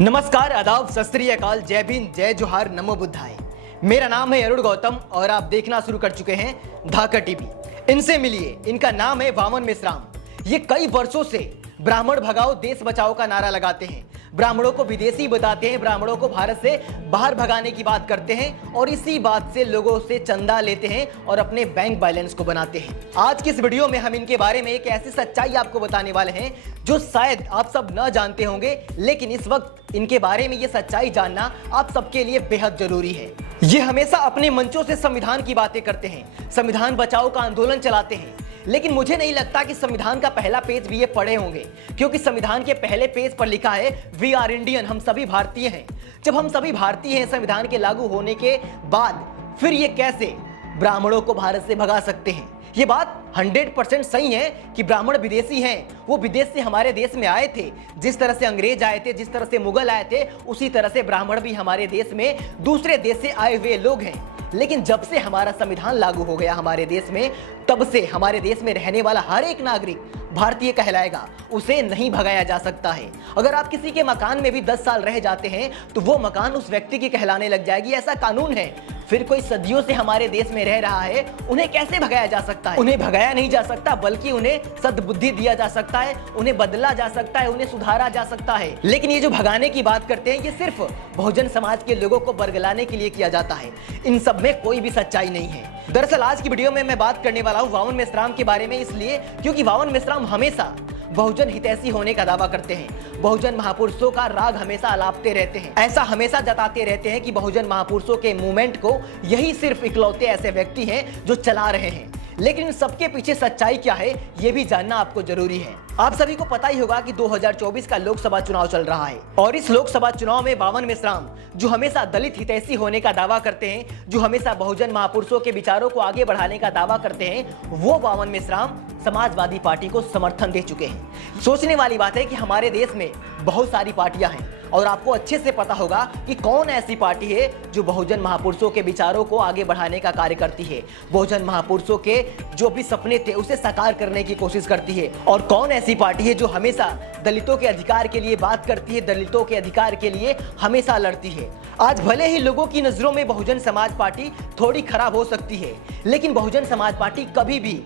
नमस्कार, आदाब, सत श्री अकाल, जय भीम, जय जोहार, नमो बुद्धाय। मेरा नाम है अरुण गौतम और आप देखना शुरू कर चुके हैं धाका टीवी। इनसे मिलिए, इनका नाम है वामन मेश्राम। ये कई वर्षों से ब्राह्मण भगाओ देश बचाओ का नारा लगाते हैं, ब्राह्मणों को विदेशी बताते हैं, ब्राह्मणों को भारत से बाहर भगाने की बात करते हैं और इसी बात से लोगों से चंदा लेते हैं और अपने बैंक बैलेंस को बनाते हैं। आज की इस वीडियो में हम इनके बारे में एक ऐसी सच्चाई आपको बताने वाले हैं जो शायद आप सब न जानते होंगे, लेकिन इस वक्त इनके बारे में ये सच्चाई जानना आप सबके लिए बेहद जरूरी है। ये हमेशा अपने मंचों से संविधान की बातें करते हैं, संविधान बचाओ का आंदोलन चलाते हैं, लेकिन मुझे नहीं लगता कि संविधान का पहला पेज भी ये पढ़े होंगे, क्योंकि संविधान के पहले पेज पर लिखा है वी आर इंडियन, हम सभी भारतीय हैं। जब हम सभी भारतीय हैं संविधान के लागू होने के बाद, फिर ये कैसे ब्राह्मणों को भारत से भगा सकते हैं? ये बात 100% सही है कि ब्राह्मण विदेशी हैं, वो विदेश से हमारे देश में आए थे। जिस तरह से अंग्रेज आए थे, जिस तरह से मुगल आए थे, उसी तरह से ब्राह्मण भी हमारे देश में दूसरे देश से आए हुए लोग हैं। लेकिन जब से हमारा संविधान लागू हो गया हमारे देश में, तब से हमारे देश में रहने वाला हर एक नागरिक भारतीय कहलाएगा, उसे नहीं भगाया जा सकता है। अगर आप किसी के मकान में भी 10 साल रह जाते हैं तो वो मकान उस व्यक्ति की कहलाने लग जाएगी, ऐसा कानून है। फिर कोई सदियों से हमारे देश में रह रहा है, उन्हें कैसे भगाया जा सकता है? उन्हें भगाया नहीं जा सकता, बल्कि उन्हें सद्बुद्धि दिया जा सकता है, उन्हें बदला जा सकता है, उन्हें सुधारा जा सकता है। लेकिन ये जो भगाने की बात करते हैं, ये सिर्फ बहुजन समाज के लोगों को बरगलाने के लिए किया जाता है। इन सब में कोई भी सच्चाई नहीं है। दरअसल आज की वीडियो में मैं बात करने वाला हूँ वामन मेश्राम के बारे में, इसलिए क्योंकि वामन मेश्राम हमेशा बहुजन हितैषी होने का दावा करते हैं, बहुजन महापुरुषों का राग हमेशा अलापते रहते हैं, ऐसा हमेशा जताते रहते हैं कि बहुजन महापुरुषों के मूवमेंट को यही सिर्फ इकलौते ऐसे व्यक्ति हैं जो चला रहे हैं। लेकिन सबके पीछे सच्चाई क्या है, ये भी जानना आपको जरूरी है। आप सभी को पता ही होगा कि 2024 का लोकसभा चुनाव चल रहा है और इस लोकसभा चुनाव में वामन मेश्राम, जो हमेशा दलित हितैषी होने का दावा करते हैं, जो हमेशा बहुजन महापुरुषों के विचारों को आगे बढ़ाने का दावा करते हैं, वो वामन मेश्राम समाजवादी पार्टी को समर्थन दे चुके हैं। सोचने वाली बात है कि हमारे देश में बहुत सारी पार्टियां हैं और आपको अच्छे से पता होगा कि कौन ऐसी पार्टी है जो बहुजन महापुरुषों के विचारों को आगे बढ़ाने का कार्य करती है, बहुजन महापुरुषों के जो भी सपने थे उसे साकार करने की कोशिश करती है, और कौन ऐसी पार्टी है जो हमेशा दलितों के अधिकार के लिए बात करती है, दलितों के अधिकार के लिए हमेशा लड़ती है। आज भले ही लोगों की नजरों में बहुजन समाज पार्टी थोड़ी खराब हो सकती है, लेकिन बहुजन समाज पार्टी कभी भी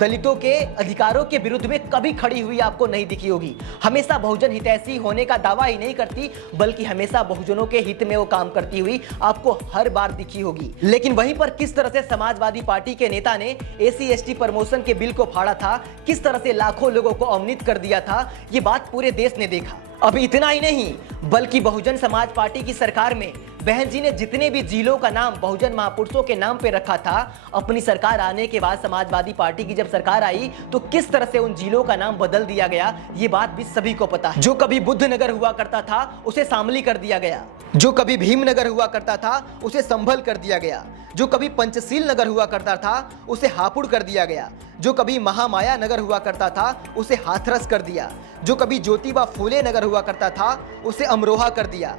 दलितों के अधिकारों के विरुद्ध में कभी खड़ी हुई आपको नहीं दिखी होगी। हमेशा बहुजन हितैषी होने का दावा ही नहीं करती, बल्कि हमेशा बहुजनों के हित में वो काम करती हुई आपको हर बार दिखी होगी। लेकिन वहीं पर किस तरह से समाजवादी पार्टी के नेता ने SC/ST प्रमोशन के बिल को फाड़ा था, किस तरह से लाखों लोगों को अवनीत कर दिया था, ये बात पूरे देश ने देखा। अब इतना ही नहीं, बल्कि बहुजन समाज पार्टी की सरकार में बहन जी ने जितने भी जिलों का नाम बहुजन महापुरुषों के नाम पे रखा था, अपनी सरकार आने के बाद समाजवादी पार्टी की जब सरकार आई तो किस तरह से उन जिलों का नाम बदल दिया गया, ये बात भी सभी को पता है। जो कभी बुद्धनगर हुआ करता था उसे शामली कर दिया गया, जो कभी भीमनगर हुआ करता था उसे संभल कर दिया गया, जो कभी पंचशील नगर हुआ करता था उसे हापुड़ कर दिया गया, जो कभी महामाया नगर हुआ करता था उसे हाथरस कर दिया, जो कभी ज्योतिबा फूले नगर हुआ करता था उसे अमरोहा कर दिया,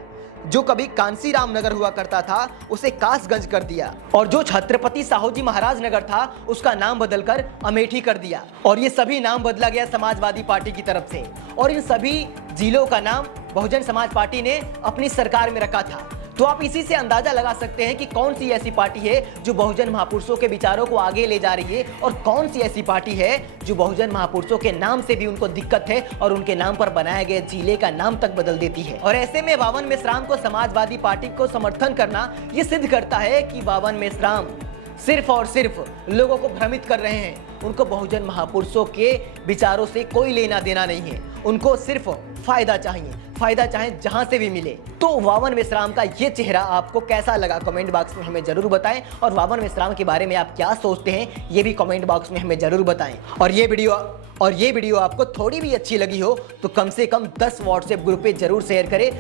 जो कभी कांसीराम नगर हुआ करता था उसे कासगंज कर दिया, और जो छत्रपति साहूजी महाराज नगर था उसका नाम बदलकर अमेठी कर दिया। और ये सभी नाम बदला गया समाजवादी पार्टी की तरफ से, और इन सभी जिलों का नाम बहुजन समाज पार्टी ने अपनी सरकार में रखा था। तो आप इसी से अंदाजा लगा सकते हैं कि कौन सी ऐसी पार्टी है जो बहुजन महापुरुषों के विचारों को आगे ले जा रही है, और कौन सी ऐसी पार्टी है जो बहुजन महापुरुषों के नाम से भी उनको दिक्कत है और उनके नाम पर बनाए गए जिले का नाम तक बदल देती है। और ऐसे में वामन मेश्राम को समाजवादी पार्टी को समर्थन करना ये सिद्ध करता है कि वामन मेश्राम सिर्फ और सिर्फ लोगों को भ्रमित कर रहे हैं। उनको बहुजन महापुरुषों के विचारों से कोई लेना देना नहीं है, उनको सिर्फ फायदा चाहिए, फायदा चाहे जहां से भी मिले। तो वामन मेश्राम का ये चेहरा आपको कैसा लगा, कमेंट बॉक्स में हमें जरूर बताएं, और वामन मेश्राम के बारे में आप क्या सोचते हैं ये भी कमेंट बॉक्स में हमें जरूर बताएं। और ये वीडियो आपको थोड़ी भी अच्छी लगी हो तो कम से कम 10 व्हाट्सएप ग्रुप पे जरूर शेयर करें।